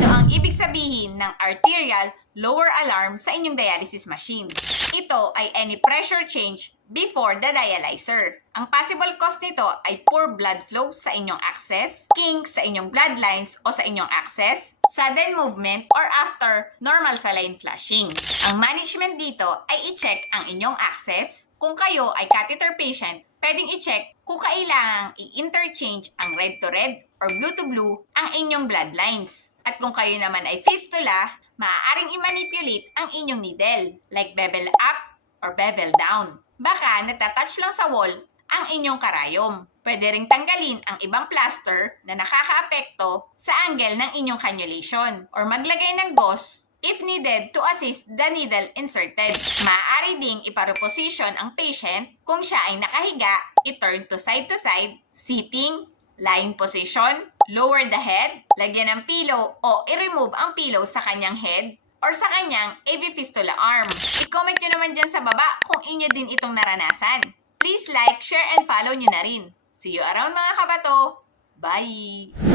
Ano ang ibig sabihin ng arterial lower alarm sa inyong dialysis machine? Ito ay any pressure change before the dialyzer. Ang possible cause nito ay poor blood flow sa inyong access, kink sa inyong bloodlines o sa inyong access, sudden movement, or after normal saline flushing. Ang management dito ay i-check ang inyong access. Kung kayo ay catheter patient, pwedeng i-check kung kailangang i-interchange ang red to red or blue to blue ang inyong bloodlines. At kung kayo naman ay fistula, maaaring i-manipulate ang inyong needle, like bevel up or bevel down. Baka natatouch lang sa wall ang inyong karayom. Pwede ring tanggalin ang ibang plaster na nakakaapekto sa angle ng inyong cannulation or maglagay ng gauze if needed to assist the needle inserted. Maaari ding ipareposition ang patient kung siya ay nakahiga, i-turn to side, sitting, lying position, lower the head, lagyan ng pillow o i-remove ang pillow sa kanyang head or sa kanyang AV fistula arm. I-comment nyo naman dyan sa baba kung inyo din itong naranasan. Please like, share, and follow nyo na rin. See you around mga kabato! Bye!